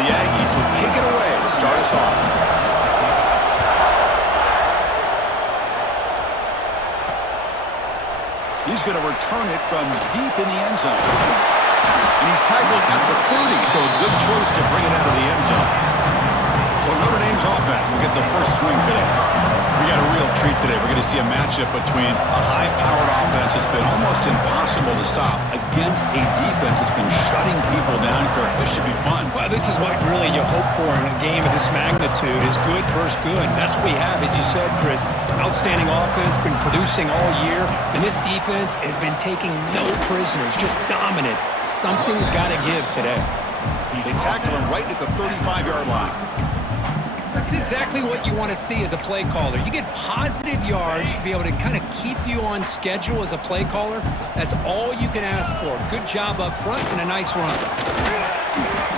The Aggies will kick it away to start us off. He's going to return it from deep in the end zone. And he's tackled at the 30, so a good choice to bring it out of the end zone. So Notre Dame's offense will get the first swing today. We got a real treat today. We're going to see a matchup between a high-powered offense that's been almost impossible to stop against a defense that's been shutting people down, Kirk. This should be fun. Well, this is what really you hope for in a game of this magnitude is good versus good. That's what we have, as you said, Chris. Outstanding offense, been producing all year, and this defense has been taking no prisoners, just dominant. Something's got to give today. They tackle him right at the 35-yard line. That's exactly what you want to see as a play caller. You get positive yards to be able to kind of keep you on schedule as a play caller. That's all you can ask for. Good job up front and a nice run.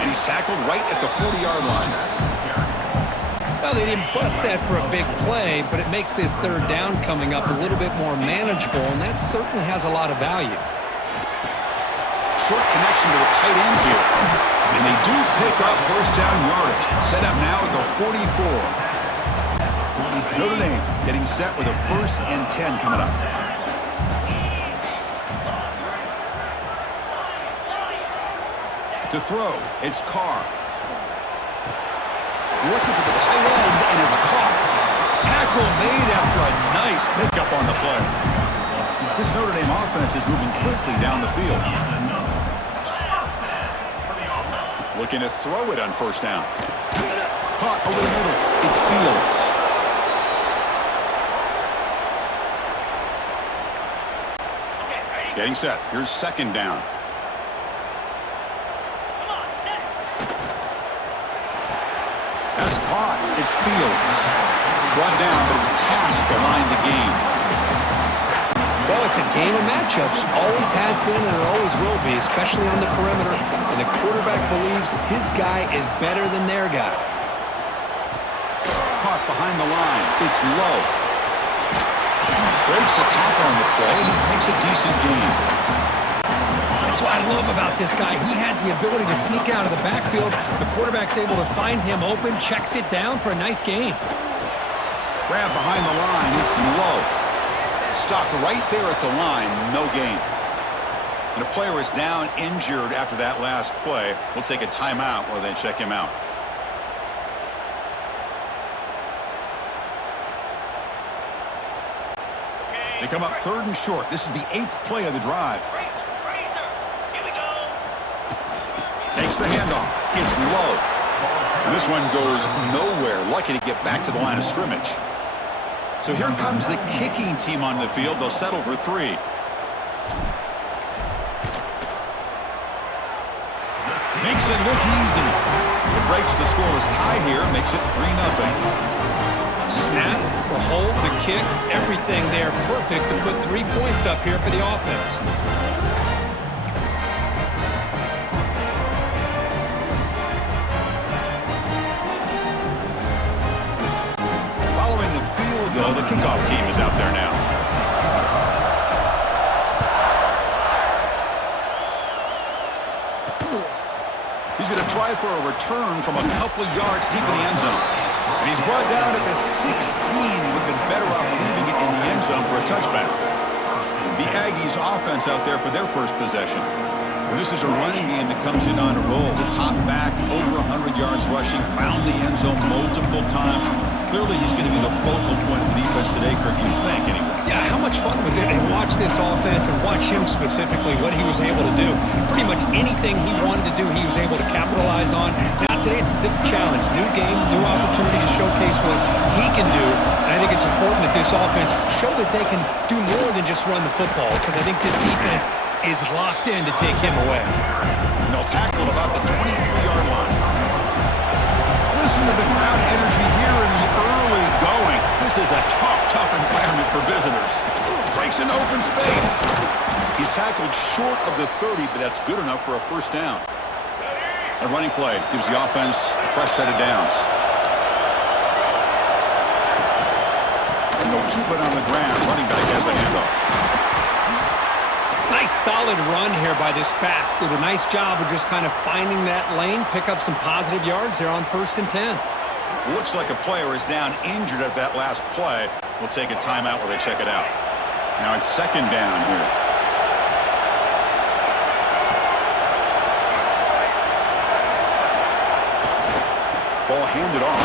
And he's tackled right at the 40-yard line. Well, they didn't bust that for a big play, but it makes this third down coming up a little bit more manageable, and that certainly has a lot of value. Short connection to the tight end here. And they do pick up first down yardage. Set up now at the 44. Notre Dame getting set with a 1st and 10 coming up. To throw, it's Carr. Looking for the tight end, and it's caught. Tackle made after a nice pickup on the play. This Notre Dame offense is moving quickly down the field. Looking to throw it on first down. Caught over the middle. It's Fields. Getting set. Here's second down. That's caught. It's Fields. Brought down, but it's past the line to gain. Well, it's a game of matchups. Always has been and it always will be, especially on the perimeter. And the quarterback believes his guy is better than their guy. Caught behind the line. It's low. Breaks a tackle on the play. Makes a decent gain. That's what I love about this guy. He has the ability to sneak out of the backfield. The quarterback's able to find him open, checks it down for a nice gain. Grab behind the line. It's low. Stopped right there at the line. No gain. And a player is down injured after that last play. We'll take a timeout while they check him out. They come up 3rd and short. This is the 8th play of the drive. Takes the handoff. It's low. And this one goes nowhere. Lucky to get back to the line of scrimmage. So here comes the kicking team on the field. They'll settle for 3. Makes it look easy. It breaks the scoreless tie here. Makes it 3-0. Snap, the hold, the kick, everything there perfect to put 3 points up here for the offense. Following the field goal, the kickoff team is out there now. He's going to try for a return from a couple yards deep in the end zone. And he's brought down at the 16. Would have been better off leaving it in the end zone for a touchback. The Aggies offense out there for their first possession. This is a running game that comes in on a roll. The top back, over 100 yards rushing, found the end zone multiple times. Clearly, he's going to be the focal point of the defense today, Kirk, you think, anyway. Yeah, how much fun was it to watch this offense and watch him specifically, what he was able to do. Pretty much anything he wanted to do, he was able to capitalize on. Now, today it's a different challenge. New game, new opportunity to showcase what he can do. And I think it's important that this offense show that they can do more than just run the football, because I think this defense is locked in to take him away. And they'll tackle at about the 23-yard line. Listen to the crowd energy here in the early going. This is a tough environment for visitors. Breaks into open space. He's tackled short of the 30, but that's good enough for a first down. A running play gives the offense a fresh set of downs. And they'll keep it on the ground. Running back has the handoff. Nice solid run here by this back. Did a nice job of just kind of finding that lane, pick up some positive yards there on 1st and 10. Looks like a player is down injured at that last play. We'll take a timeout while they check it out. Now it's 2nd down here. Ball handed off.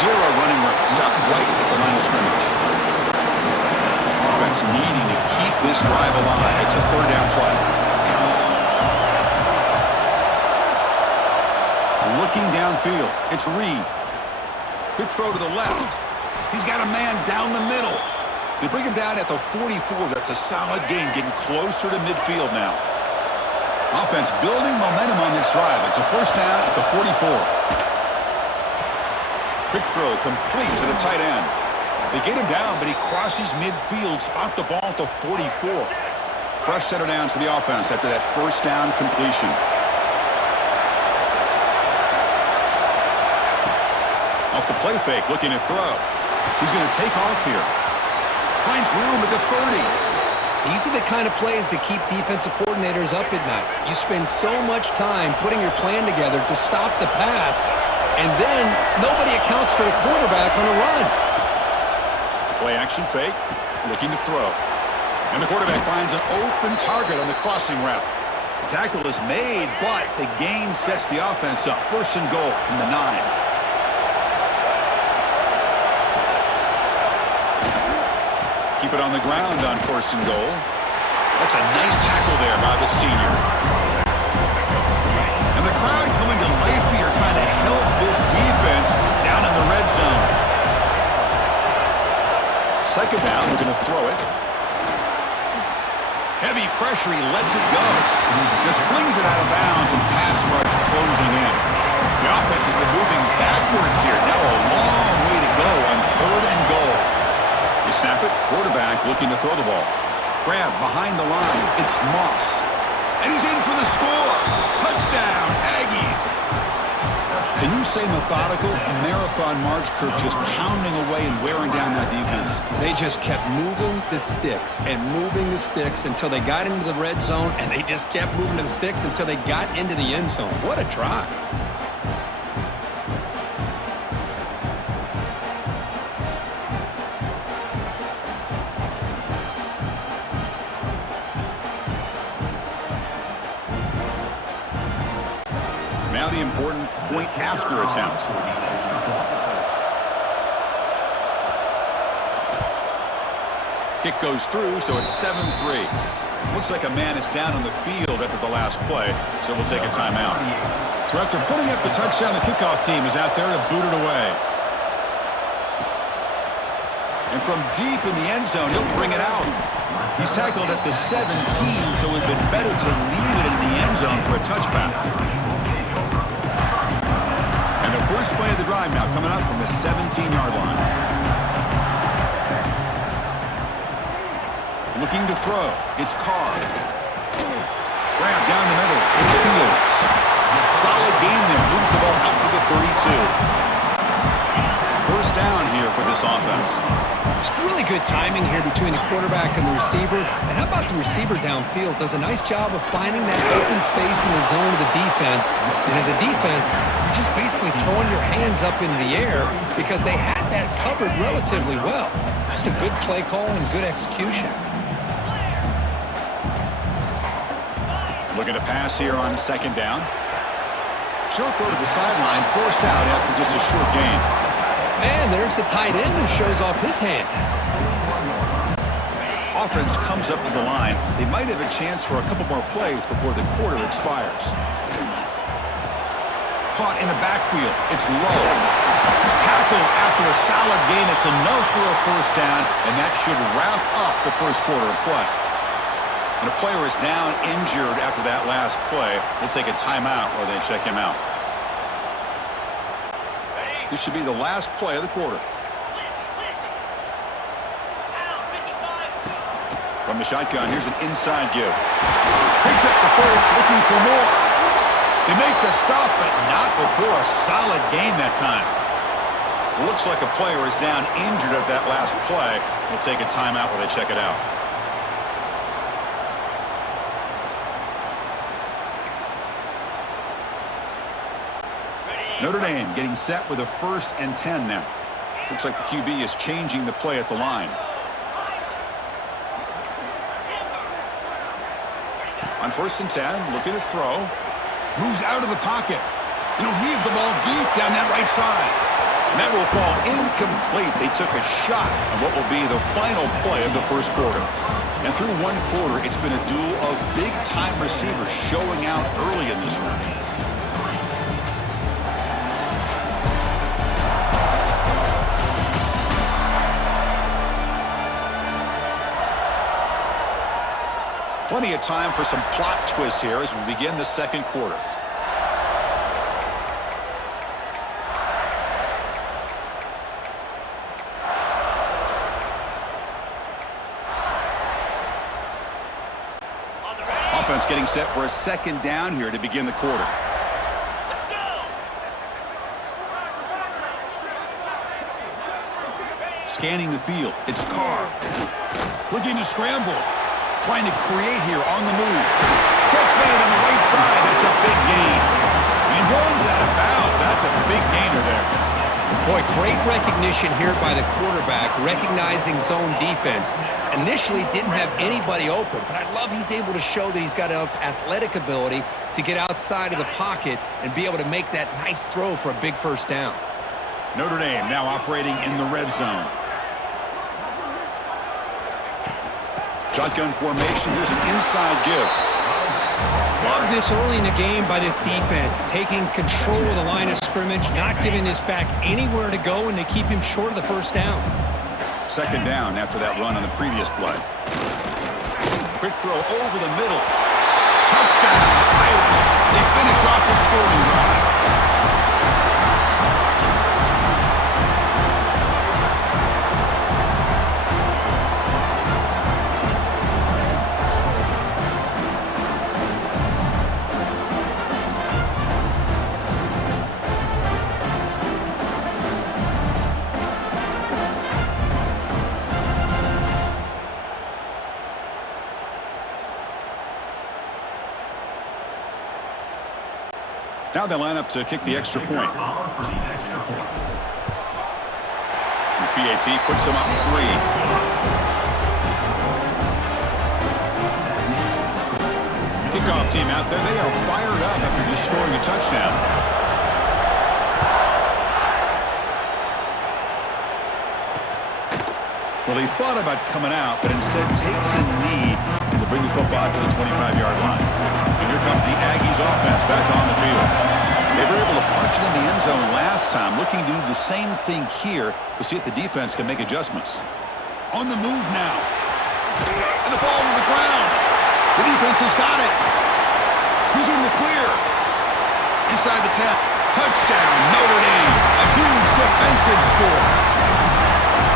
0 running room. Stop right at the line of scrimmage. Offense needing to keep this drive alive. It's a 3rd down play. Looking downfield. It's Reed. Quick throw to the left. He's got a man down the middle. They bring him down at the 44. That's a solid gain, getting closer to midfield now. Offense building momentum on this drive. It's a 1st down at the 44. Quick throw complete to the tight end. They get him down, but he crosses midfield, spot the ball at the 44. Fresh set of downs for the offense after that 1st down completion. Off the play fake, looking to throw. He's going to take off here. Finds room at the 30. These are the kind of plays that keep defensive coordinators up at night. You spend so much time putting your plan together to stop the pass, and then nobody accounts for the quarterback on a run. Play action fake, looking to throw. And the quarterback finds an open target on the crossing route. The tackle is made, but the gain sets the offense up. 1st and goal from the 9. Keep it on the ground on 1st and goal. That's a nice tackle there by the senior. And the crowd coming to life here, trying to help this defense down in the red zone. 2nd down, we're going to throw it. Heavy pressure, he lets it go. Just flings it out of bounds with pass rush closing in. The offense has been moving backwards here. Now a long way to go on 3rd and goal. They snap it, quarterback looking to throw the ball. Grab behind the line, it's Moss. And he's in for the score. Touchdown, Aggies. Can you say methodical? A marathon march, Kirk, just pounding away and wearing down that defense. They just kept moving the sticks and moving the sticks until they got into the red zone, and they just kept moving the sticks until they got into the end zone. What a drive. Now the important point after attempt. Kick goes through, so it's 7-3. Looks like a man is down on the field after the last play, so we'll take a timeout. So after putting up the touchdown, the kickoff team is out there to boot it away. And from deep in the end zone, he'll bring it out. He's tackled at the 17, so it would have been better to leave it in the end zone for a touchback. And the first play of the drive now coming up from the 17-yard line. Looking to throw. It's Carr. Grab down the middle. It's Fields. Solid gain there. Moves the ball out to the 32. First down here for this offense. It's really good timing here between the quarterback and the receiver. And how about the receiver downfield? Does a nice job of finding that open space in the zone of the defense. And as a defense, you're just basically throwing your hands up into the air because they had that covered relatively well. Just a good play call and good execution. Looking to pass here on second down. Short throw to the sideline, forced out after just a short gain. And there's the tight end who shows off his hands. Offense comes up to the line. They might have a chance for a couple more plays before the quarter expires. Caught in the backfield. It's low. Tackle after a solid gain. It's enough for a first down, and that should wrap up the first quarter of play. And a player is down injured after that last play. We'll take a timeout while they check him out. This should be the last play of the quarter. From the shotgun, here's an inside give. Picks up the first, looking for more. They make the stop, but not before a solid gain that time. Looks like a player is down injured at that last play. We'll take a timeout while they check it out. Notre Dame getting set with a 1st and 10 now. Looks like the QB is changing the play at the line. On 1st and 10, looking to throw. Moves out of the pocket. And he'll heave the ball deep down that right side. And that will fall incomplete. They took a shot on what will be the final play of the first quarter. And through one quarter, it's been a duel of big-time receivers showing out early in this one. Plenty of time for some plot twists here as we begin the second quarter. Offense getting set for a 2nd down here to begin the quarter. Let's go. Scanning the field. It's Carr. Looking to scramble. Trying to create here on the move. Catch made on the right side. That's a big gain. And he runs out of bounds. That's a big gainer there. Boy, great recognition here by the quarterback, recognizing zone defense. Initially didn't have anybody open, but I love he's able to show that he's got enough athletic ability to get outside of the pocket and be able to make that nice throw for a big 1st down. Notre Dame now operating in the red zone. Shotgun formation. Here's an inside give. Love this early in the game by this defense, taking control of the line of scrimmage, not giving this back anywhere to go, and they keep him short of the 1st down. 2nd down after that run on the previous play. Quick throw over the middle. Touchdown, Irish. They finish off the scoring drive. Now they line up to kick the extra point. The PAT puts them up 3. Kickoff team out there. They are fired up after just scoring a touchdown. Well, he thought about coming out, but instead takes a knee to bring the football to the 25-yard line. And here comes the Aggies offense back on the field. They were able to punch it in the end zone last time, looking to do the same thing here to see if the defense can make adjustments. On the move now. And the ball to the ground. The defense has got it. Who's in the clear? Inside the 10. Touchdown, Notre Dame. A huge defensive score.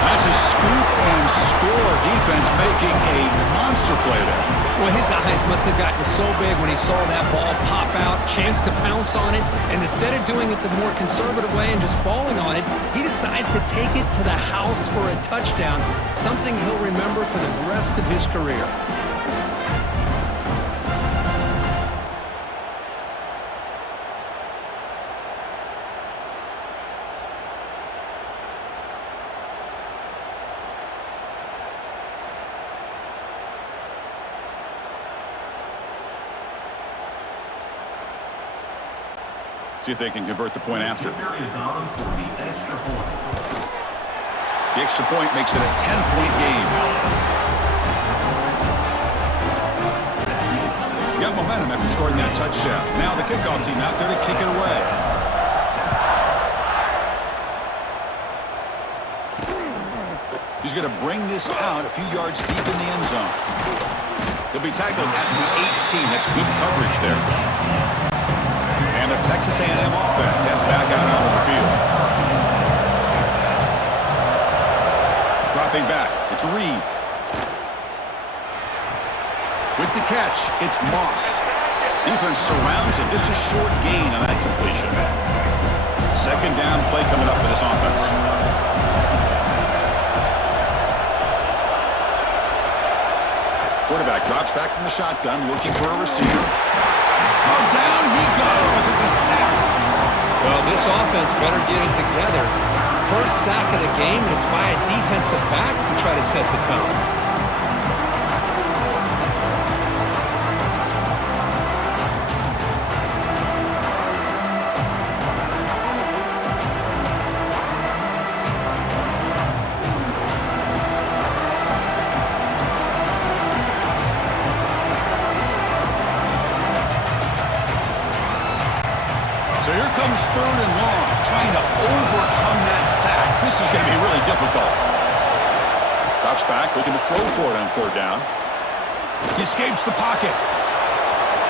That's a scoop and score. Defense making a monster play there. Well, his eyes must have gotten so big when he saw that ball pop out, chance to pounce on it, and instead of doing it the more conservative way and just falling on it, he decides to take it to the house for a touchdown, something he'll remember for the rest of his career. See if they can convert the point after. The extra point makes it a 10-point game. Got momentum after scoring that touchdown. Now the kickoff team out there to kick it away. He's going to bring this out a few yards deep in the end zone. He'll be tackled at the 18. That's good coverage there. And the Texas A&M offense heads back out onto the field. Dropping back, it's Reed. With the catch, it's Moss. Defense surrounds him, just a short gain on that completion. 2nd down play coming up for this offense. Quarterback drops back from the shotgun, looking for a receiver. Oh, down he goes. It's a sack. Well, This offense better get it together. First sack of the game, and it's by a defensive back to try to set the tone. So here comes 3rd and long, trying to overcome that sack. This is going to be really difficult. Drops back, looking to throw for it on 3rd down. He escapes the pocket.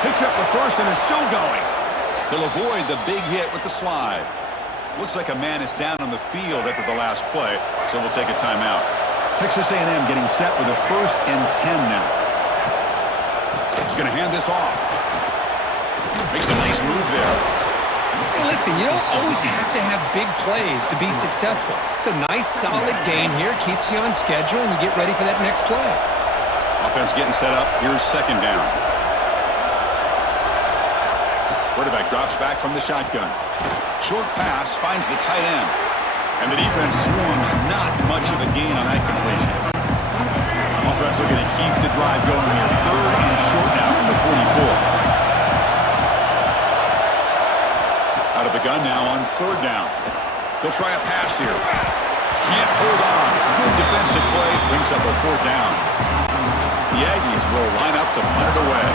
Picks up the first and is still going. He'll avoid the big hit with the slide. Looks like a man is down on the field after the last play, so we'll take a timeout. Texas A&M getting set with a 1st and 10 now. He's going to hand this off. Makes a nice move there. Hey, listen, you don't always have to have big plays to be successful. It's a nice, solid game here. Keeps you on schedule, and you get ready for that next play. Offense getting set up. Here's 2nd down. Quarterback drops back from the shotgun. Short pass finds the tight end. And the defense swarms not much of a gain on that completion. Offense looking to keep the drive going here. 3rd and short now from the 44. Out of the gun now on 3rd down. They'll try a pass here. Can't hold on. Good defensive play. Brings up a 4th down. The Aggies will line up to punt it away.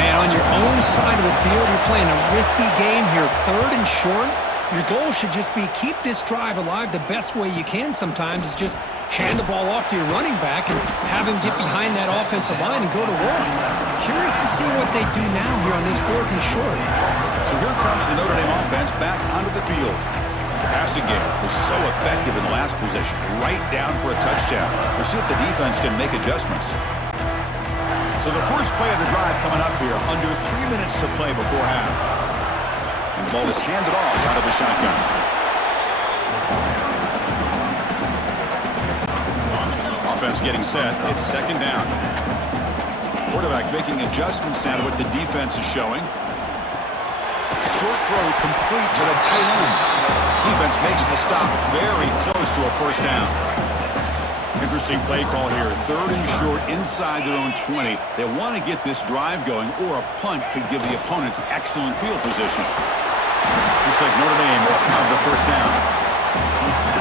Man, on your own side of the field, you're playing a risky game here. 3rd and short. Your goal should just be keep this drive alive the best way you can sometimes is just hand the ball off to your running back and have him get behind that offensive line and go to work. Curious to see what they do now here on this 4th and short. So here comes the Notre Dame offense back onto the field. The passing game was so effective in the last possession, right down for a touchdown. We'll see if the defense can make adjustments. So the first play of the drive coming up here, under 3 minutes to play before half. And the ball is handed off out of the shotgun. Offense getting set. It's 2nd down. Quarterback making adjustments now to what the defense is showing. Short throw complete to the tight end. Defense makes the stop very close to a 1st down. Interesting play call here. 3rd and short inside their own 20. They want to get this drive going, or a punt could give the opponents excellent field position. Looks like Notre Dame will have the 1st down.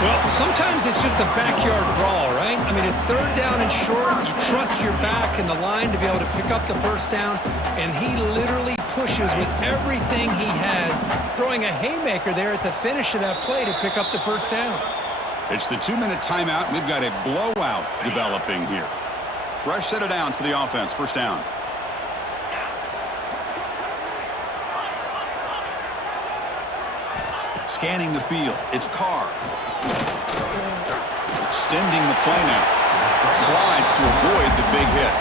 Well, sometimes it's just a backyard brawl, right? I mean, it's 3rd down and short. You trust your back and the line to be able to pick up the 1st down, and he literally pushes with everything he has, throwing a haymaker there at the finish of that play to pick up the 1st down. It's the 2-minute timeout. We've got a blowout developing here. Fresh set of downs for the offense. 1st down. Scanning the field. It's Carr. Extending the play now. Slides to avoid the big hit.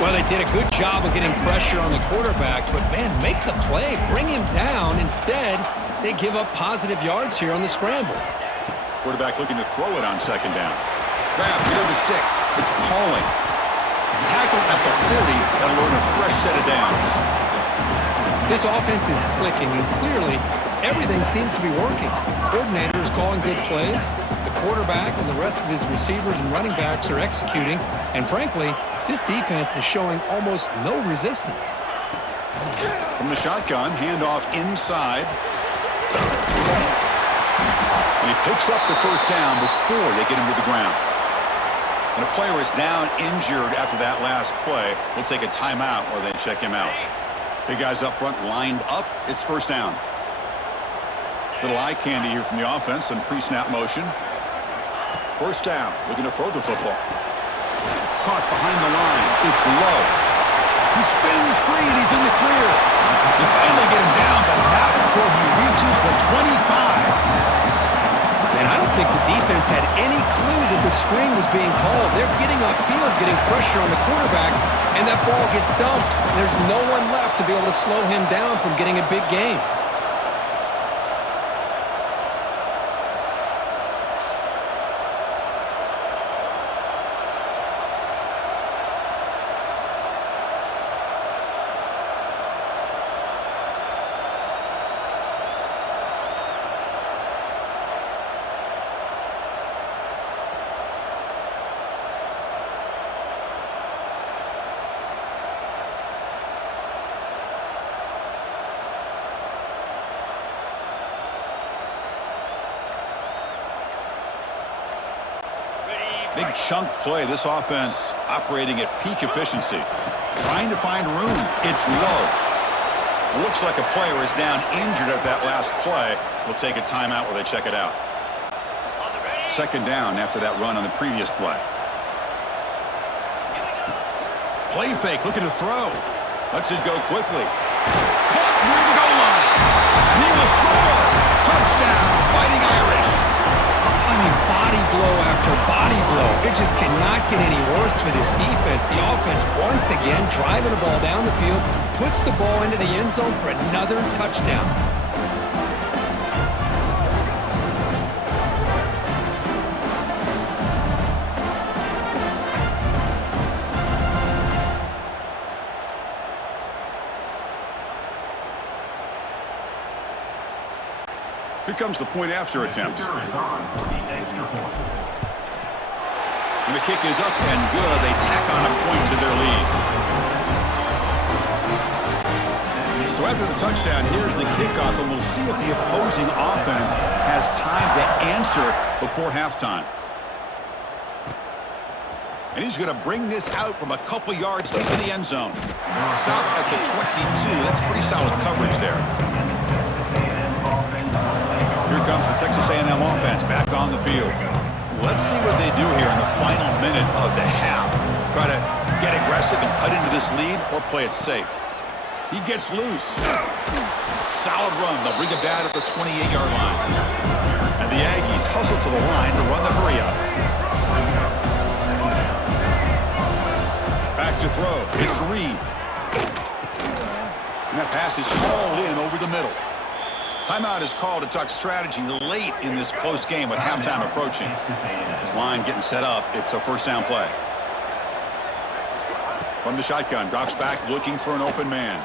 Well, they did a good job of getting pressure on the quarterback, but, man, make the play. Bring him down. Instead, they give up positive yards here on the scramble. Quarterback looking to throw it on 2nd down. Grab near the sticks. It's Pauling. Tackled at the 40. That'll earn a fresh set of downs. This offense is clicking, and clearly everything seems to be working. The coordinator is calling good plays. The quarterback and the rest of his receivers and running backs are executing. And frankly, this defense is showing almost no resistance. From the shotgun, handoff inside. And he picks up the 1st down before they get him to the ground. When a player is down injured after that last play, we'll take a timeout or they check him out. Big guys up front lined up. It's 1st down. Little eye candy here from the offense. Some pre-snap motion. 1st down. Looking to throw the football. Caught behind the line. It's Love. He spins free and he's in the clear. They finally get him down, but not before he reaches the 25. And I don't think the defense had any clue that the screen was being called. They're getting off field, getting pressure on the quarterback, and that ball gets dumped. There's no one left to be able to slow him down from getting a big gain. Big chunk play. This offense operating at peak efficiency. Trying to find room. It's low. Looks like a player is down injured at that last play. We'll take a timeout while they check it out. Second down after that run on the previous play. Play fake, looking to throw. Lets it go quickly. Caught near the goal line. And he will score. Touchdown, Fighting Irish. I mean, body blow after body blow. It just cannot get any worse for this defense. The offense, once again, driving the ball down the field, puts the ball into the end zone for another touchdown. Here comes the point after attempt. And the kick is up and good. They tack on a point to their lead. So after the touchdown, here's the kickoff, and we'll see if the opposing offense has time to answer before halftime. And he's going to bring this out from a couple yards deep in the end zone. Stop at the 22. That's pretty solid coverage there. Here comes the Texas A&M offense back on the field. Let's see what they do here in the final minute of the half. Try to get aggressive and cut into this lead or play it safe. He gets loose. Solid run. They'll bring it down at the 28-yard line. And the Aggies hustle to the line to run the hurry up. Back to throw. It's Reed. And that pass is hauled in over the middle. Timeout is called to talk strategy late in this close game with halftime approaching. This line getting set up. It's a first down play. From the shotgun, drops back looking for an open man.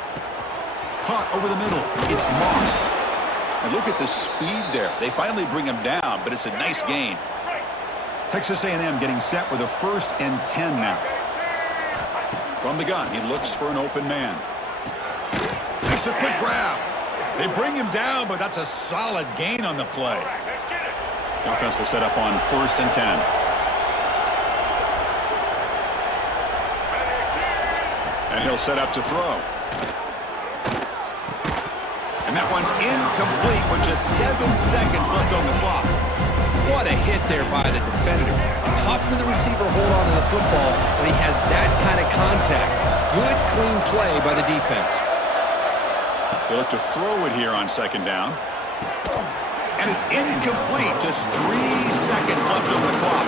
Caught over the middle. It's Moss. And look at the speed there. They finally bring him down, but it's a nice gain. Texas A&M getting set with a 1st and 10 now. From the gun, he looks for an open man. Makes a quick grab. They bring him down, but that's a solid gain on the play. The offense will set up on 1st and 10. And he'll set up to throw. And that one's incomplete with just 7 seconds left on the clock. What a hit there by the defender. Tough for the receiver to hold on to the football when he has that kind of contact. Good, clean play by the defense. They look to throw it here on 2nd down. And it's incomplete. Just 3 seconds left on the clock.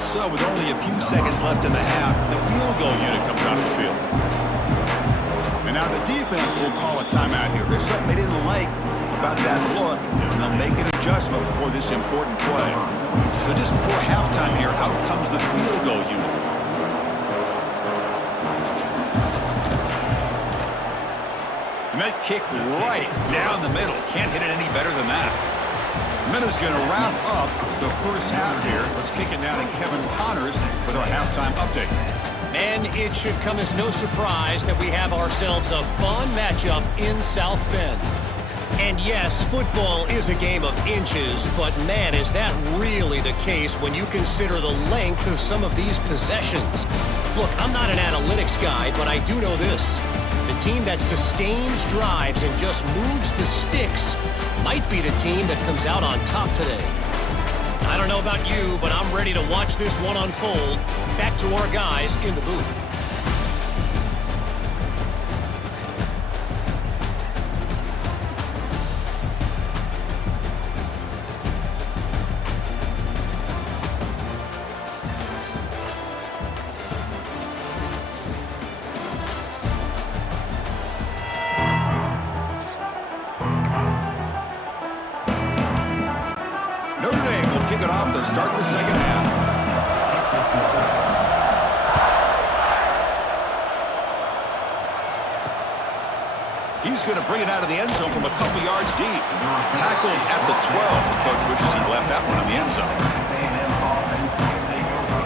So with only a few seconds left in the half, the field goal unit comes out of the field. And now the defense will call a timeout here. There's something they didn't like about that look, and they'll make an adjustment before this important play. So just before halftime here, out comes the field goal unit. And that kick right down the middle. Can't hit it any better than that. Minute's going to wrap up the first half here. Let's kick it down to Kevin Connors with our halftime update. And it should come as no surprise that we have ourselves a fun matchup in South Bend. And yes, football is a game of inches, but man, is that really the case when you consider the length of some of these possessions. Look, I'm not an analytics guy, but I do know this. The team that sustains drives and just moves the sticks might be the team that comes out on top today. I don't know about you, but I'm ready to watch this one unfold. Back to our guys in the booth. Start the second half. He's going to bring it out of the end zone from a couple yards deep. Tackled at the 12. The coach wishes he left that one in the end zone.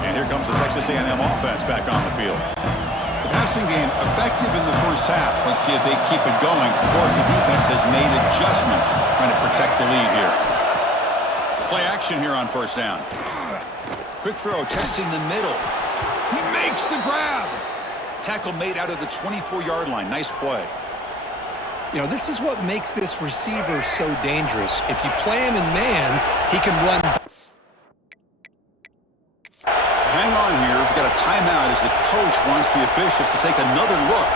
And here comes the Texas A&M offense back on the field. The passing game effective in the first half. Let's see if they keep it going or if the defense has made adjustments trying to protect the lead here. Play action here on first down. Quick throw, testing the middle. He makes the grab. Tackle made out of the 24-yard line. Nice play. You know, this is what makes this receiver so dangerous. If you play him in man, he can run. Hang on here. We've got a timeout as the coach wants the officials to take another look.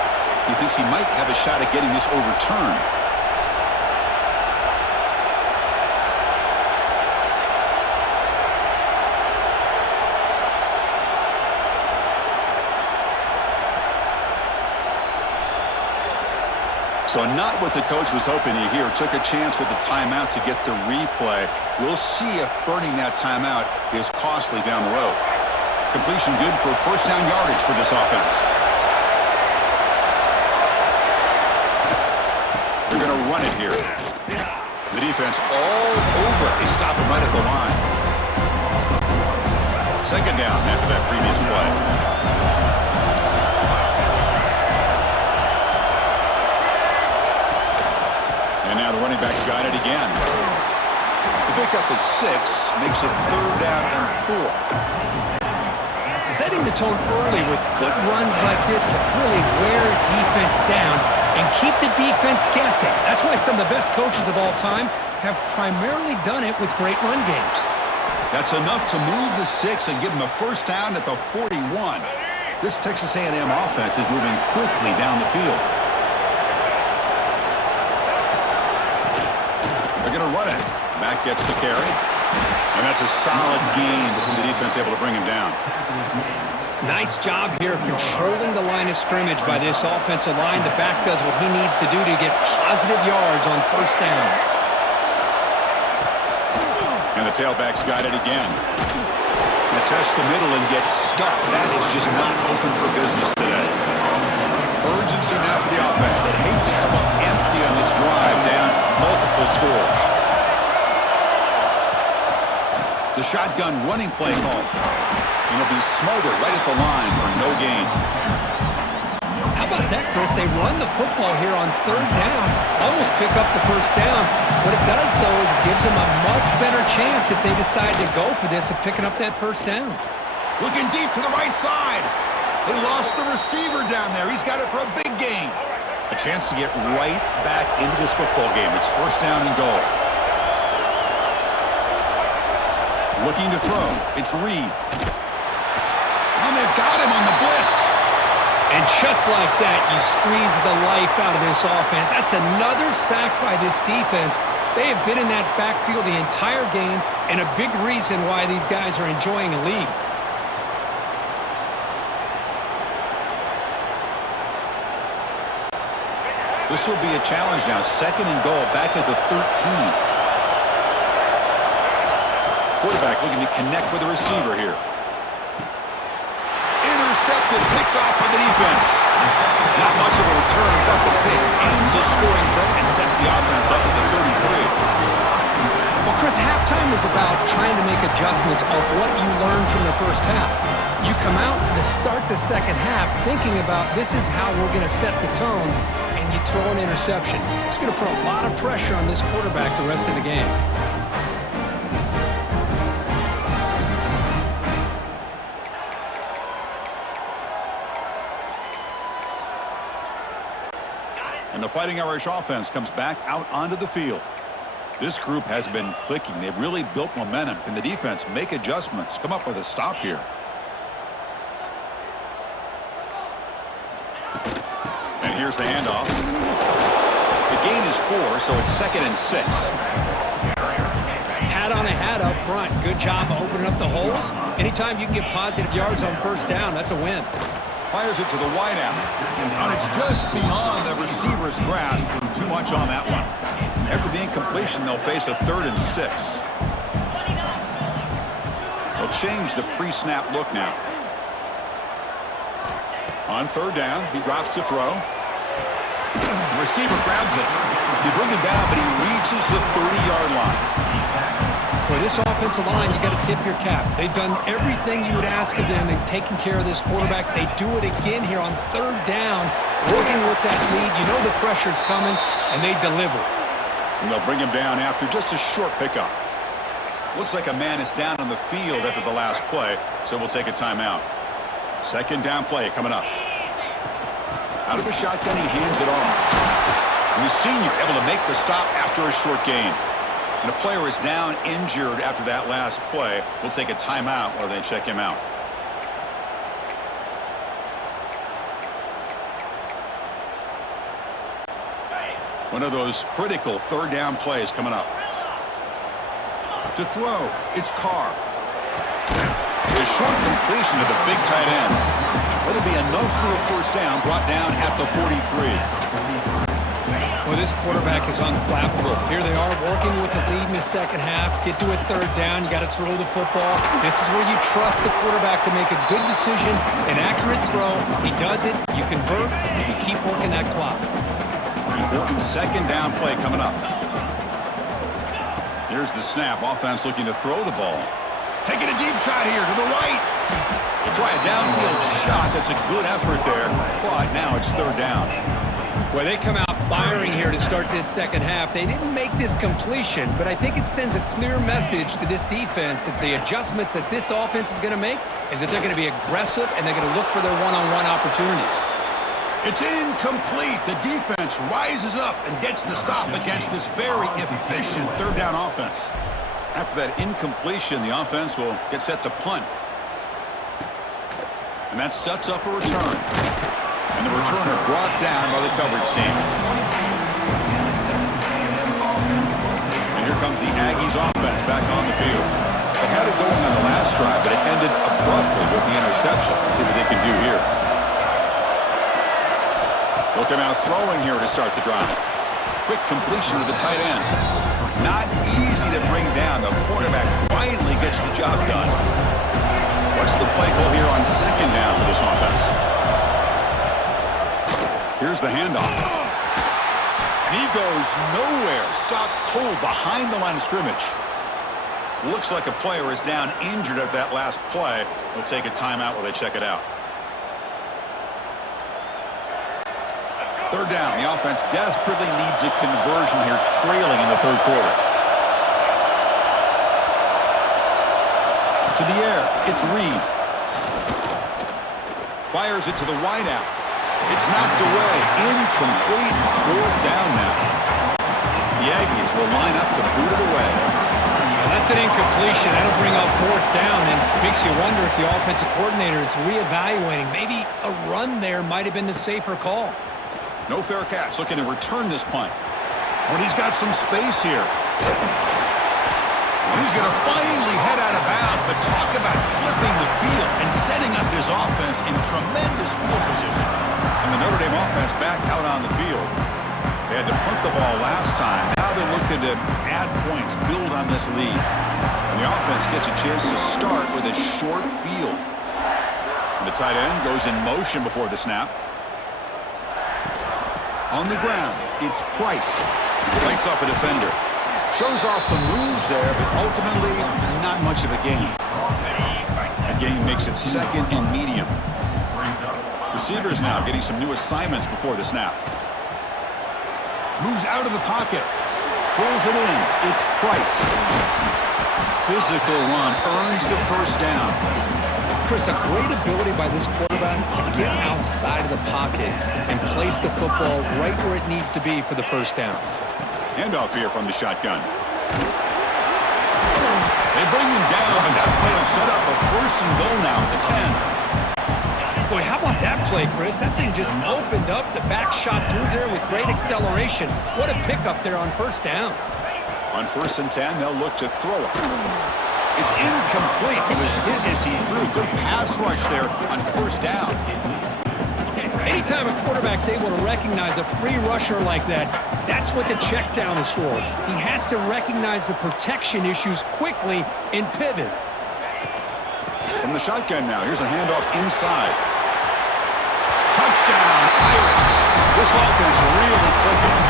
He thinks he might have a shot at getting this overturned. So not what the coach was hoping to hear. Took a chance with the timeout to get the replay. We'll see if burning that timeout is costly down the road. Completion good for first down yardage for this offense. They're going to run it here. The defense all over. They stop him right at the line. Second down after that previous play. And now the running back's got it again. The pickup is 6, makes it 3rd down and 4. Setting the tone early with good runs like this can really wear defense down and keep the defense guessing. That's why some of the best coaches of all time have primarily done it with great run games. That's enough to move the sticks and give them a first down at the 41. This Texas A&M offense is moving quickly down the field. They're going to run it. Mack gets the carry. And that's a solid gain before the defense able to bring him down. Nice job here of controlling the line of scrimmage by this offensive line. The back does what he needs to do to get positive yards on first down. And the tailback's got it again. And test the middle and get stuck. That is just not open for business today. Urgency now for the offense that hates to come up empty on this drive, down multiple scores. The shotgun running play call. And it'll be smothered right at the line for no gain. How about that, Chris? They run the football here on 3rd down, almost pick up the first down. What it does, though, is it gives them a much better chance if they decide to go for this of picking up that first down. Looking deep to the right side. They lost the receiver down there. He's got it for a big gain. A chance to get right back into this football game. It's first down and goal. Looking to throw. It's Reed. And they've got him on the blitz. And just like that, you squeeze the life out of this offense. That's another sack by this defense. They have been in that backfield the entire game, and a big reason why these guys are enjoying a lead. This will be a challenge now. 2nd and goal, back at the 13. Quarterback looking to connect with the receiver here. Intercepted, picked off by the defense. Not much of a return, but the pick ends a scoring threat and sets the offense up at the 33. Well, Chris, halftime is about trying to make adjustments of what you learned from the first half. You come out to start the second half thinking about this is how we're going to set the tone, and you throw an interception. It's going to put a lot of pressure on this quarterback the rest of the game. And the Fighting Irish offense comes back out onto the field. This group has been clicking. They've really built momentum. Can the defense make adjustments? Come up with a stop here. And here's the handoff. The gain is 4, so it's 2nd and 6. Hat on a hat up front. Good job opening up the holes. Anytime you can get positive yards on first down, that's a win. Fires it to the wideout. And it's just beyond the receiver's grasp. Too much on that one. After the incompletion, they'll face a 3rd and 6. They'll change the pre-snap look now. On 3rd down, he drops to throw. The receiver grabs it. They bring him down, but he reaches the 30-yard line. Boy, this offensive line, you got to tip your cap. They've done everything you would ask of them in taking care of this quarterback. They do it again here on third down, working with that lead. You know the pressure's coming, and they deliver. And they'll bring him down after just a short pickup. Looks like a man is down on the field after the last play, so we'll take a timeout. Second down play coming up. Out of the shotgun, he hands it off. And the senior able to make the stop after a short gain. And a player is down injured after that last play. We'll take a timeout while they check him out. One of those critical third down plays coming up. To throw, it's Carr. A short completion to the big tight end. That'll be enough for a first down, brought down at the 43. Well, this quarterback is unflappable. Here they are working with the lead in the second half. Get to a third down. You got to throw the football. This is where you trust the quarterback to make a good decision, an accurate throw. He does it. You convert, and you keep working that clock. Important second down play coming up. Here's the snap. Offense looking to throw the ball. Taking a deep shot here to the right. They try a downfield shot. That's a good effort there. But now it's third down. Well, they come out firing here to start this second half. They didn't make this completion, but I think it sends a clear message to this defense that the adjustments that this offense is going to make is that they're going to be aggressive and they're going to look for their one-on-one opportunities. It's incomplete. The defense rises up and gets the stop against this very efficient third down offense. After that incompletion, the offense will get set to punt. And that sets up a return. And the returner brought down by the coverage team. And here comes the Aggies offense back on the field. They had it going on the last drive, but it ended abruptly with the interception. Let's see what they can do here. They'll come out throwing here to start the drive. Quick completion to the tight end. Not easy to bring down. The quarterback finally gets the job done. What's the play call here on second down for this offense? Here's the handoff. And he goes nowhere. Stopped cold behind the line of scrimmage. Looks like a player is down injured at that last play. We'll take a timeout while they check it out. Third down. The offense desperately needs a conversion here, trailing in the third quarter. To the air. It's Reed. Fires it to the wideout. It's knocked away. Incomplete. Fourth down now. The Aggies will line up to boot it away. Well, that's an incompletion. That'll bring up fourth down and makes you wonder if the offensive coordinator is reevaluating. Maybe a run there might have been the safer call. No fair catch. Looking to return this punt. But he's got some space here. And he's going to finally head out of bounds, but talk about flipping the field and setting up his offense in tremendous field position. And the Notre Dame offense back out on the field. They had to punt the ball last time. Now they're looking to add points, build on this lead. And the offense gets a chance to start with a short field. And the tight end goes in motion before the snap. On the ground, it's Price. Fights off a defender. Shows off the moves there, but ultimately not much of a gain. A gain makes it second and medium. Receivers now getting some new assignments before the snap. Moves out of the pocket. Pulls it in. It's Price. Physical run earns the first down. Chris, a great ability by this quarterback to get outside of the pocket and place the football right where it needs to be for the first down. Handoff here from the shotgun. They bring him down, and that play will set up a first and goal now at the 10. Boy, how about that play, Chris? That thing just opened up. The back shot through there with great acceleration. What a pickup there on first down. On first and 10, they'll look to throw it. It's incomplete. He was hit as he threw. Good pass rush there on first down. Anytime a quarterback's able to recognize a free rusher like that, that's what the check down is for. He has to recognize the protection issues quickly and pivot. From the shotgun now, here's a handoff inside. Touchdown, Irish. This offense really clicking.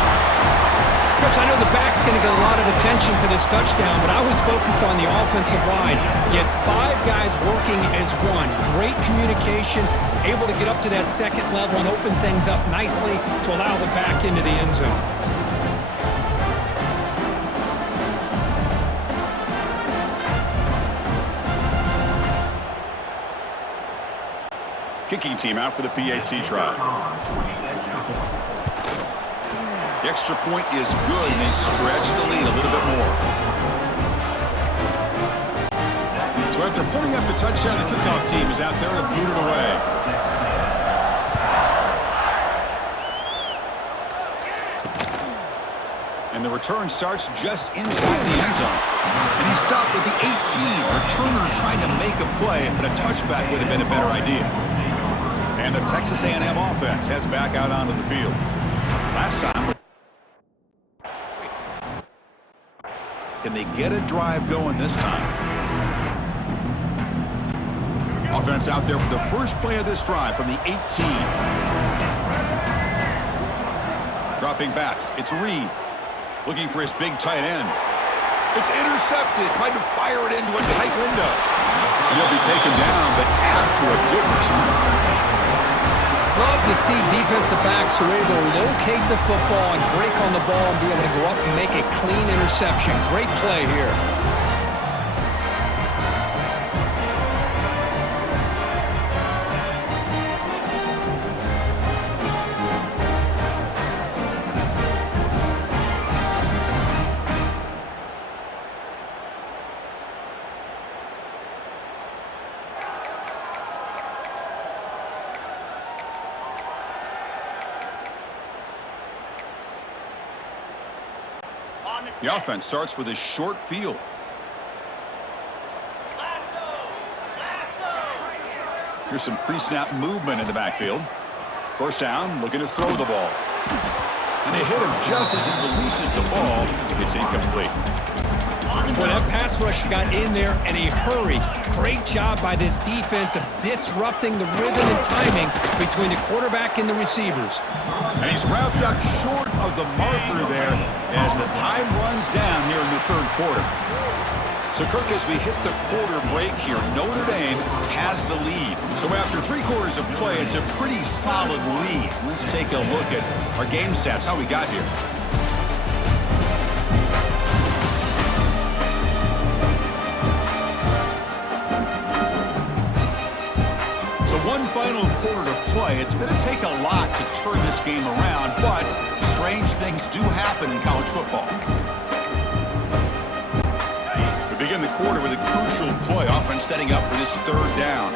Chris, I know the back's going to get a lot of attention for this touchdown, but I was focused on the offensive line. Yet 5 guys working as one. Great communication, able to get up to that second level and open things up nicely to allow the back into the end zone. Kicking team out for the PAT try. The extra point is good, and they stretch the lead a little bit more. So after putting up the touchdown, the kickoff team is out there to boot it away. And the return starts just inside the end zone. And he stopped with the 18. Returner trying to make a play, but a touchback would have been a better idea. And the Texas A&M offense heads back out onto the field. Last time. Can they get a drive going this time? Offense out there for the first play of this drive from the 18. Dropping back, it's Reed. Looking for his big tight end. It's intercepted. Tried to fire it into a tight window. And he'll be taken down, but after a good return. Love to see defensive backs who are able to locate the football and break on the ball and be able to go up and make a clean interception. Great play here. The offense starts with a short field. Here's some pre-snap movement in the backfield. First down, looking to throw the ball. And they hit him just as he releases the ball. It's incomplete. Well, that pass rush got in there in a hurry. Great job by this defense of disrupting the rhythm and timing between the quarterback and the receivers. And he's wrapped up short of the marker there as the time runs down here in the third quarter. So, Kirk, as we hit the quarter break here, Notre Dame has the lead. So after 3 quarters of play, it's a pretty solid lead. Let's take a look at our game stats, how we got here. One final quarter to play. It's going to take a lot to turn this game around, but strange things do happen in college football. We begin the quarter with a crucial play. Offense setting up for this third down.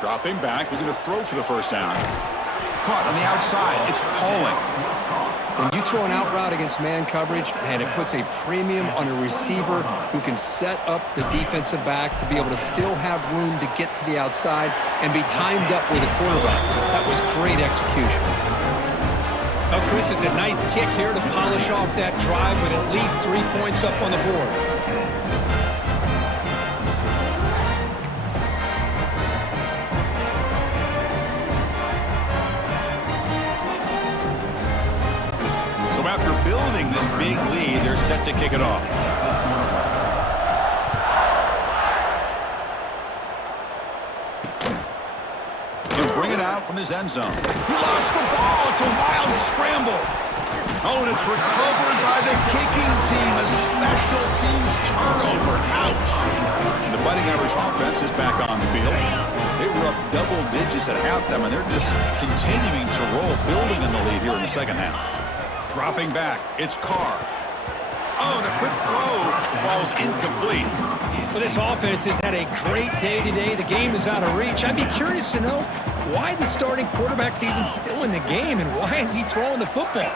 Dropping back, looking to throw for the first down. Caught on the outside. It's Pauling. When you throw an out route against man coverage, and it puts a premium on a receiver who can set up the defensive back to be able to still have room to get to the outside and be timed up with a quarterback. That was great execution. Well, Chris, it's a nice kick here to polish off that drive with at least 3 points up on the board. After building this big lead, they're set to kick it off. He'll bring it out from his end zone. He lost the ball. It's a wild scramble. Oh, and it's recovered by the kicking team. A special teams turnover. Ouch. And the Fighting Irish offense is back on the field. They were up double digits at halftime, and they're just continuing to roll, building in the lead here in the second half. Dropping back, it's Carr. Oh, the quick throw falls incomplete. Well, this offense has had a great day today. The game is out of reach. I'd be curious to know why the starting quarterback's even still in the game and why is he throwing the football?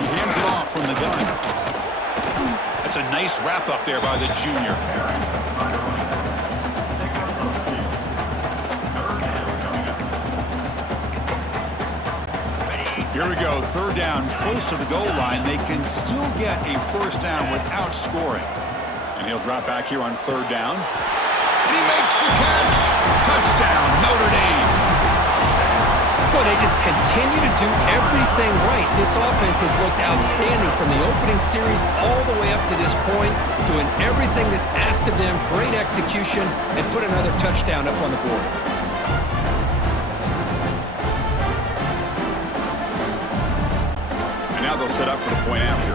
He hands it off from the gun. That's a nice wrap up there by the junior. Here we go, third down, close to the goal line. They can still get a first down without scoring. And he'll drop back here on third down. And he makes the catch. Touchdown, Notre Dame. Well, they just continue to do everything right. This offense has looked outstanding from the opening series all the way up to this point, doing everything that's asked of them, great execution, and put another touchdown up on the board. And now they'll set up for the point after.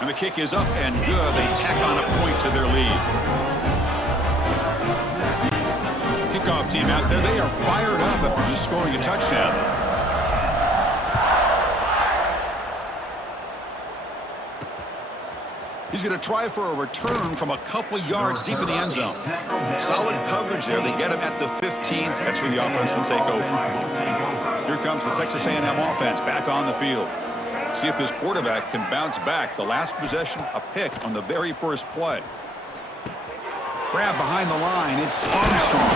And the kick is up and good. They tack on a point to their lead. Kickoff team out there, they are fired up after just scoring a touchdown. He's going to try for a return from a couple of yards deep in the end zone. Solid coverage there. They get him at the 15. That's where the offense will take over. Here comes the Texas A&M offense back on the field. See if this quarterback can bounce back. The last possession, a pick on the very first play. Grab behind the line. It's Armstrong.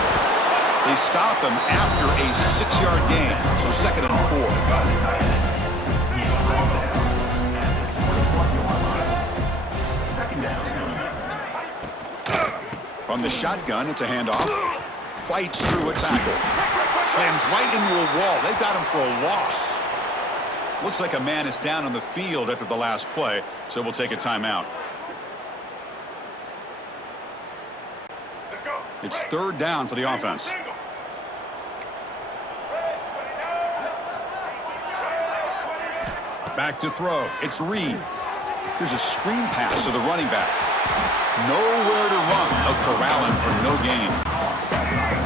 They stop him after a 6-yard gain. So 2nd and 4. From the shotgun, it's a handoff. Fights through a tackle. Slams right into a wall. They've got him for a loss. Looks like a man is down on the field after the last play, so we'll take a timeout. It's 3rd down for the offense. Back to throw. It's Reed. Here's a screen pass to the running back. Nowhere to run. They'll corral him for no gain.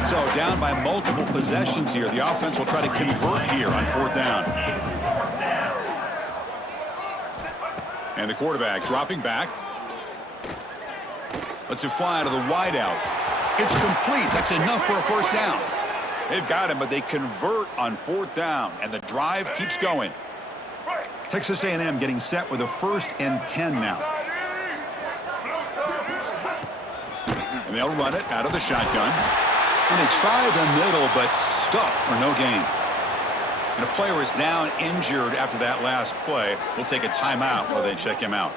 So down by multiple possessions here. The offense will try to convert here on 4th down. And the quarterback dropping back. Lets it fly out of the wideout. It's complete. That's enough for a 1st down. They've got him, but they convert on 4th down, and the drive keeps going. Texas A&M getting set with a 1st and 10 now. And they'll run it out of the shotgun. And they try the middle, but stuffed for no gain. And a player is down injured after that last play. We'll take a timeout while they check him out.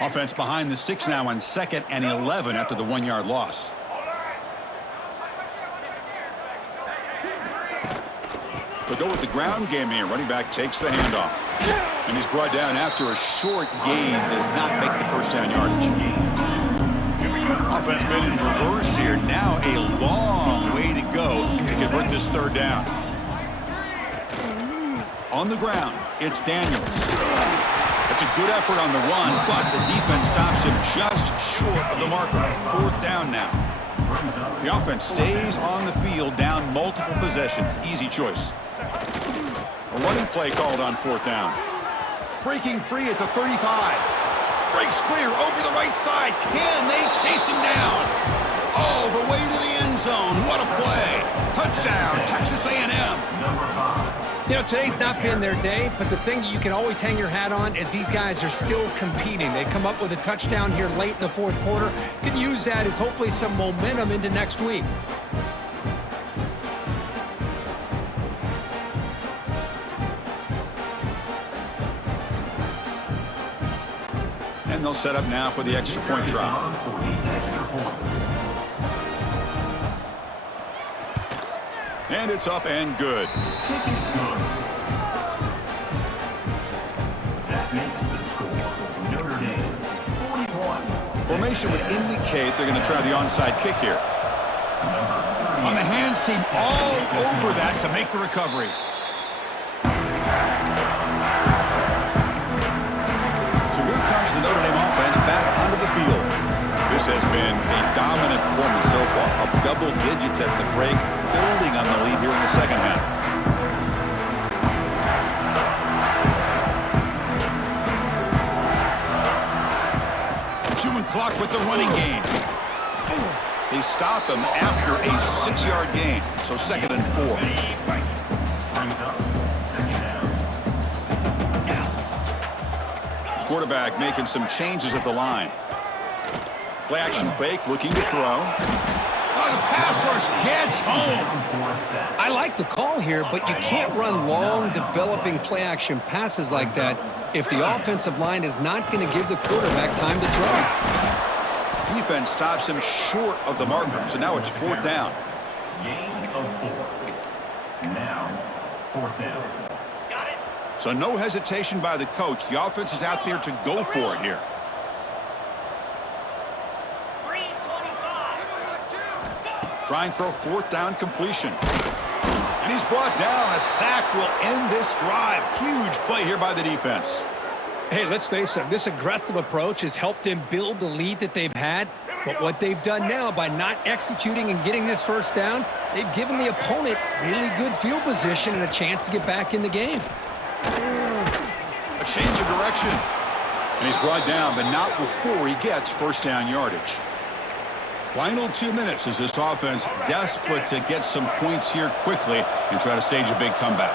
Offense behind the 6 now on 2nd and 11 after the 1-yard loss. They'll go with the ground game here. Running back takes the handoff. And he's brought down after a short gain. Does not make the 1st down yardage. Offense been in reverse here. Now a long way to go to convert this 3rd down. On the ground, it's Daniels. It's a good effort on the run, but the defense stops him just short of the marker. 4th down now. The offense stays on the field, down multiple possessions. Easy choice. A running play called on 4th down. Breaking free at the 35. Breaks clear over the right side. Can they chase him down? All the way to the end zone. What a play. Touchdown, Texas A&M. You know, today's not been their day, but the thing that you can always hang your hat on is these guys are still competing. They come up with a touchdown here late in the 4th quarter. Can use that as hopefully some momentum into next week. And they'll set up now for the extra point try. And it's up and good. Formation would indicate they're going to try the onside kick here. On the hands team, all over that to make the recovery. So here comes the Notre Dame offense back onto the field. This has been a dominant performance so far. Up double digits at the break, building on the lead here in the 2nd half. Human clock with the running game. They stop him after a 6-yard gain, so 2nd and 4. Quarterback making some changes at the line. Play action fake, looking to throw. Oh, the pass rush gets home. I like the call here, but you can't run long, developing play-action passes like that if the offensive line is not going to give the quarterback time to throw. Defense stops him short of the marker, so now it's 4th down. Gain of 4. Now, 4th down. Got it. So no hesitation by the coach. The offense is out there to go for it here. 3:25. Trying for a 4th down completion. And he's brought down. A sack will end this drive. Huge play here by the defense. Hey, let's face it, this aggressive approach has helped them build the lead that they've had. But what they've done now by not executing and getting this 1st down, they've given the opponent really good field position and a chance to get back in the game. A change of direction. And he's brought down, but not before he gets 1st down yardage. Final 2 minutes as this offense desperate to get some points here quickly and try to stage a big comeback.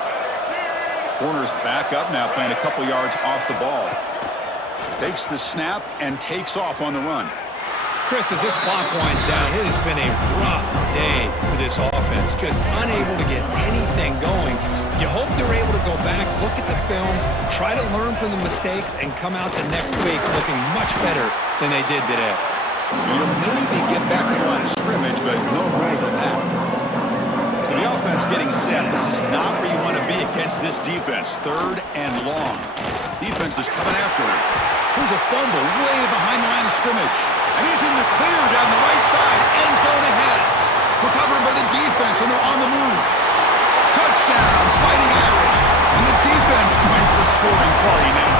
Corner's back up now, playing a couple yards off the ball. Takes the snap and takes off on the run. Chris, as this clock winds down, it has been a rough day for this offense. Just unable to get anything going. You hope they're able to go back, look at the film, try to learn from the mistakes, and come out the next week looking much better than they did today. You'll maybe get back to the line of scrimmage, but no more than that. So the offense getting set. This is not where you want to be against this defense. 3rd and long. Defense is coming after him. Here's a fumble way behind the line of scrimmage. And he's in the clear down the right side. End zone ahead. Recovered by the defense, and they're on the move. Touchdown, Fighting Irish. And the defense joins the scoring party now.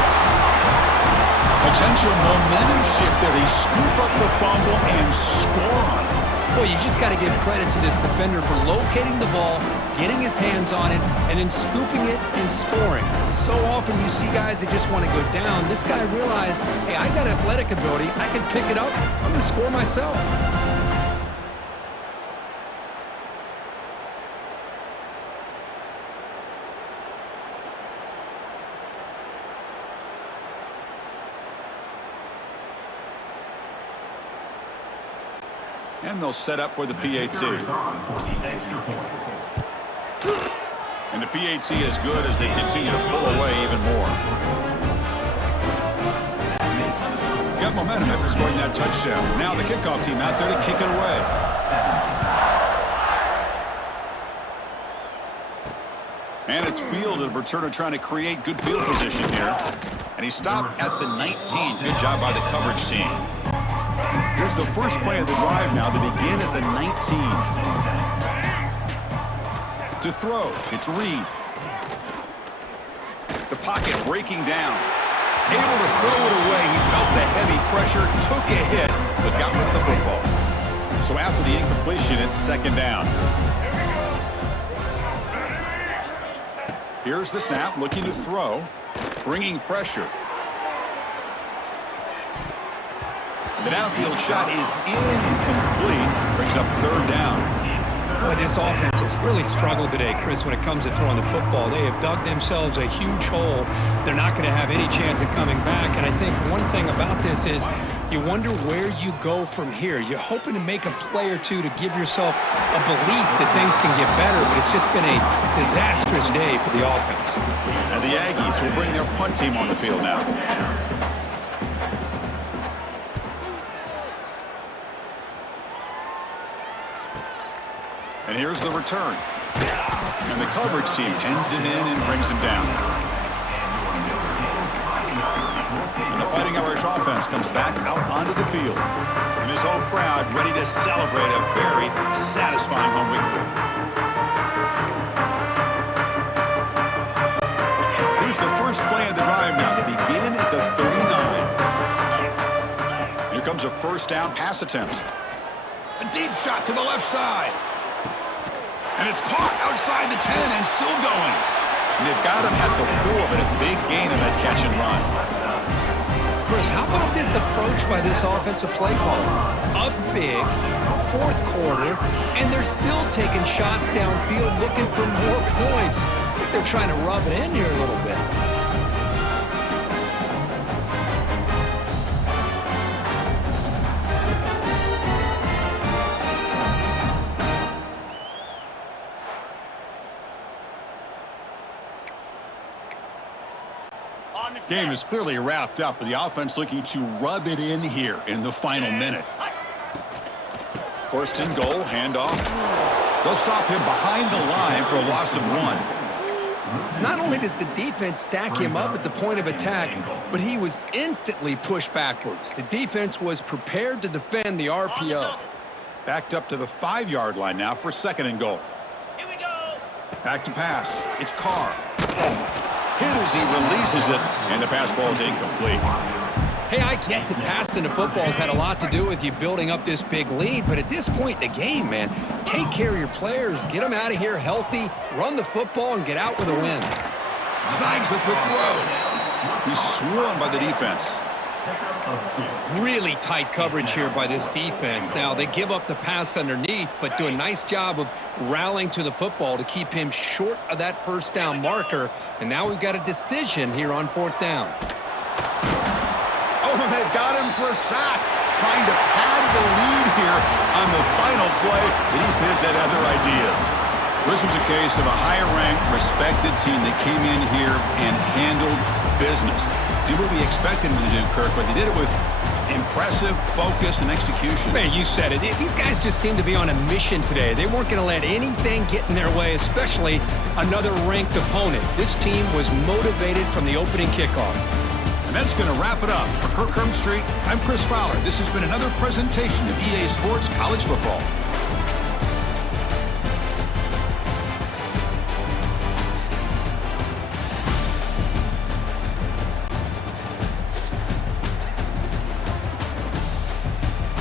Potential momentum shift there. They scoop up the fumble and score on it. Boy, you just got to give credit to this defender for locating the ball, getting his hands on it, and then scooping it and scoring. So often you see guys that just want to go down. This guy realized, hey, I got athletic ability. I can pick it up. I'm going to score myself. And they'll set up for the PAT. And the PAT is good as they continue to pull away even more. Got momentum after scoring that touchdown. Now the kickoff team out there to kick it away. And it's fielded. Returner trying to create good field position here. And he stopped at the 19. Good job by the coverage team. Here's the first play of the drive now. They begin at the 19. To throw, it's Reed. The pocket breaking down. Able to throw it away. He felt the heavy pressure, took a hit, but got rid of the football. So after the incompletion, it's 2nd down. Here's the snap, looking to throw, bringing pressure. The downfield shot is incomplete. Brings up 3rd down. Boy, this offense has really struggled today, Chris, when it comes to throwing the football. They have dug themselves a huge hole. They're not going to have any chance of coming back. And I think one thing about this is you wonder where you go from here. You're hoping to make a play or two to give yourself a belief that things can get better, but it's just been a disastrous day for the offense. And the Aggies will bring their punt team on the field now. And here's the return. And the coverage team pins him in and brings him down. And the Fighting Irish offense comes back out onto the field. And this whole crowd ready to celebrate a very satisfying home victory. Here's the first play of the drive now to begin at the 39. Here comes a 1st down pass attempt. A deep shot to the left side. And it's caught outside the 10 and still going. And they've got him at the 4, but a big gain in that catch and run. Chris, how about this approach by this offensive play caller? Up big, 4th quarter, and they're still taking shots downfield looking for more points. I think they're trying to rub it in here a little bit. Game is clearly wrapped up, but the offense looking to rub it in here in the final minute. First and goal, handoff. They'll stop him behind the line for a loss of 1. Not only does the defense stack him up at the point of attack, but he was instantly pushed backwards. The defense was prepared to defend the RPO. Backed up to the 5-yard line now for second and goal. Here we go. Back to pass. It's Carr. Hit as he releases it, and the pass ball is incomplete. Hey, I get that passing the football has had a lot to do with you building up this big lead, but at this point in the game, man, take care of your players, get them out of here healthy, run the football, and get out with a win. Zags with the throw. He's swarmed by the defense. Really tight coverage here by this defense. Now, they give up the pass underneath, but do a nice job of rallying to the football to keep him short of that first down marker. And now we've got a decision here on 4th down. Oh, they've got him for a sack. Trying to pad the lead here on the final play. The defense had other ideas. This was a case of a higher-ranked, respected team that came in here and handled business. Did what we expected them to do, Kirk, but they did it with impressive focus and execution. Man, you said it. These guys just seem to be on a mission today. They weren't going to let anything get in their way, especially another ranked opponent. This team was motivated from the opening kickoff. And that's going to wrap it up. For Kirk Herbstreit, I'm Chris Fowler. This has been another presentation of EA Sports College Football.